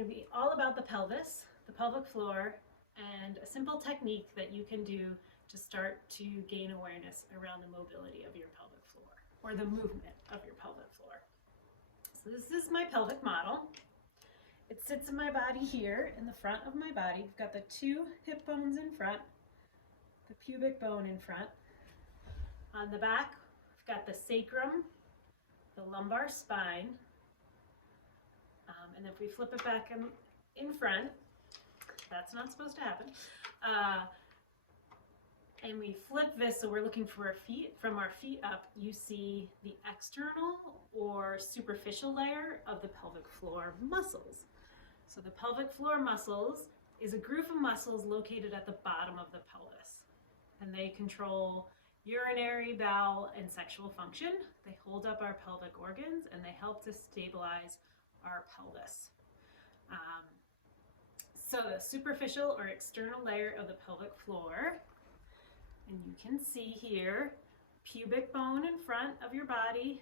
going to be all about the pelvis, the pelvic floor, and a simple technique that you can do to start to gain awareness around the mobility of your pelvic floor or the movement of your pelvic floor. So this is my pelvic model. It sits in my body here in the front of my body. I've got the two hip bones in front, the pubic bone in front. On the back, I've got the sacrum, the lumbar spine, and if we flip it back in front, that's not supposed to happen. And we flip this, so we're looking for our feet. From our feet up, you see the external or superficial layer of the pelvic floor muscles. So the pelvic floor muscles is a group of muscles located at the bottom of the pelvis, and they control urinary, bowel, and sexual function. They hold up our pelvic organs, and they help to stabilize our pelvis. So the superficial or external layer of the pelvic floor, and you can see here, pubic bone in front of your body,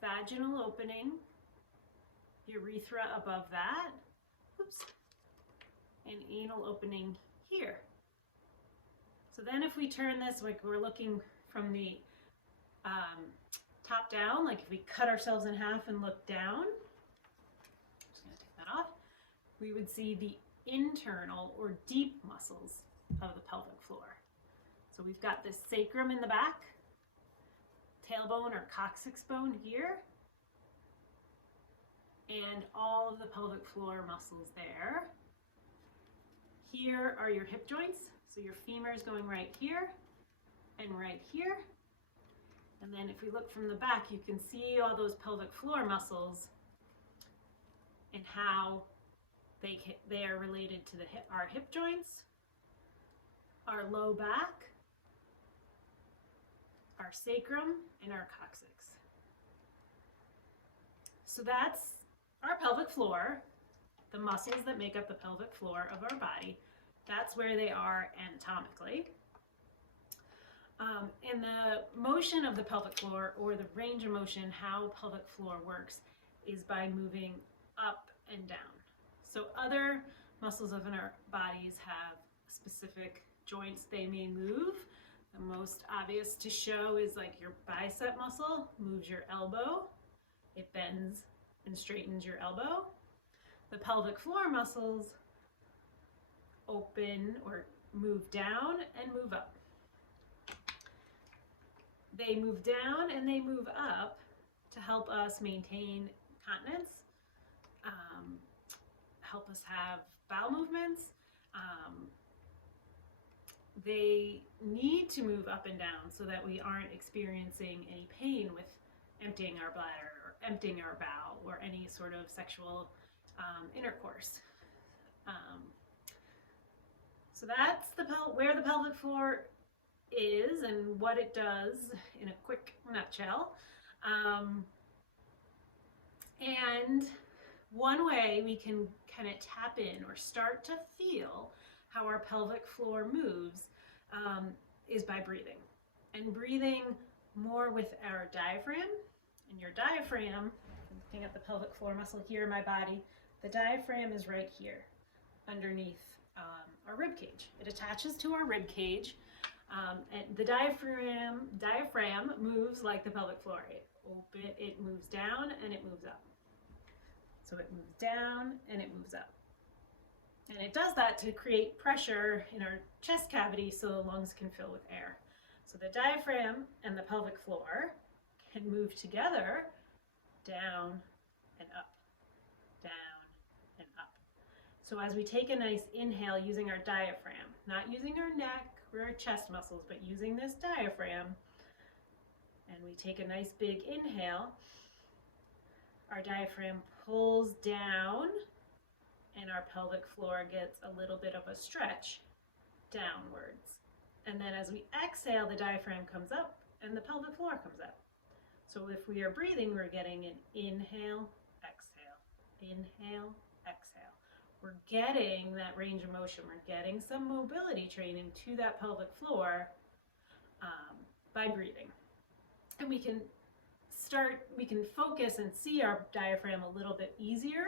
vaginal opening, urethra above that, oops, and anal opening here. So then if we turn this, like we're looking from the top down, like if we cut ourselves in half and look down, I'm just going to take that off, we would see the internal or deep muscles of the pelvic floor. So we've got this sacrum in the back, tailbone or coccyx bone here, and all of the pelvic floor muscles there. Here are your hip joints. So your femur is going right here and right here. And then if we look from the back, you can see all those pelvic floor muscles and how they are related to our hip joints, our low back, our sacrum, and our coccyx. So that's our pelvic floor, the muscles that make up the pelvic floor of our body. That's where they are anatomically. And the motion of the pelvic floor, or the range of motion, how pelvic floor works, is by moving up and down. So other muscles of our bodies have specific joints they may move. The most obvious to show is like your bicep muscle moves your elbow. It bends and straightens your elbow. The pelvic floor muscles open or move down and move up. They move down and they move up to help us maintain continence, help us have bowel movements. They need to move up and down so that we aren't experiencing any pain with emptying our bladder or emptying our bowel or any sort of sexual intercourse. So that's where the pelvic floor is and what it does in a quick nutshell. And one way we can kind of tap in or start to feel how our pelvic floor moves is by breathing. And breathing more with our diaphragm. And your diaphragm, looking at the pelvic floor muscle here in my body, the diaphragm is right here underneath our rib cage. It attaches to our rib cage, and the diaphragm moves like the pelvic floor. It moves down and it moves up. So it moves down and it moves up. And it does that to create pressure in our chest cavity so the lungs can fill with air. So the diaphragm and the pelvic floor can move together down and up, down and up. So as we take a nice inhale using our diaphragm, not using our neck or our chest muscles, but using this diaphragm, and we take a nice big inhale, our diaphragm pulls down and our pelvic floor gets a little bit of a stretch downwards. And then as we exhale, the diaphragm comes up and the pelvic floor comes up. So if we are breathing, we're getting an inhale, exhale, inhale, exhale. We're getting that range of motion. We're getting some mobility training to that pelvic floor by breathing. And we can focus and see our diaphragm a little bit easier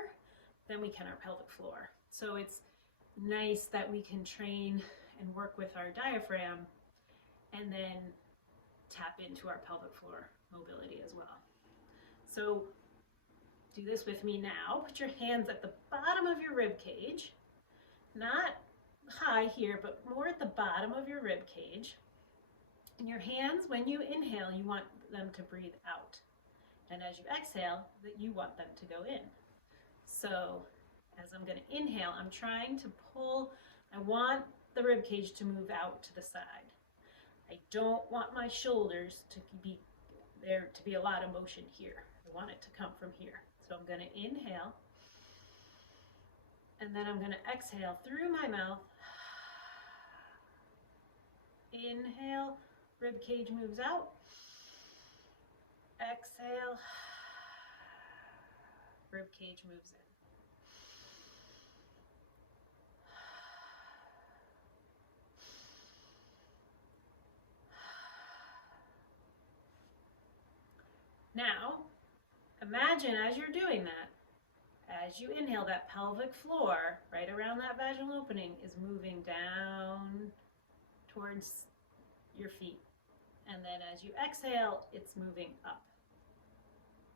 than we can our pelvic floor. So it's nice that we can train and work with our diaphragm and then tap into our pelvic floor mobility as well. So do this with me now. Put your hands at the bottom of your rib cage, not high here, but more at the bottom of your rib cage. And your hands, when you inhale, you want them to breathe out. And as you exhale, that you want them to go in. So as I'm going to inhale, I'm trying to pull, I want the rib cage to move out to the side. I don't want my shoulders to be there to be a lot of motion here. I want it to come from here. So I'm going to inhale, and then I'm going to exhale through my mouth. Inhale, rib cage moves out. Exhale, rib cage moves in. Now, imagine as you're doing that, as you inhale, that pelvic floor right around that vaginal opening is moving down towards your feet. And then as you exhale, it's moving up.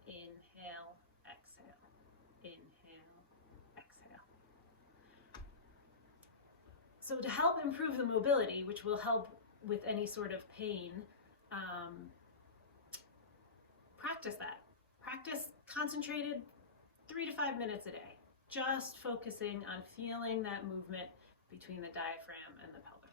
Inhale, exhale, inhale, exhale. So to help improve the mobility, which will help with any sort of pain, practice that. Practice concentrated 3 to 5 minutes a day, just focusing on feeling that movement between the diaphragm and the pelvis.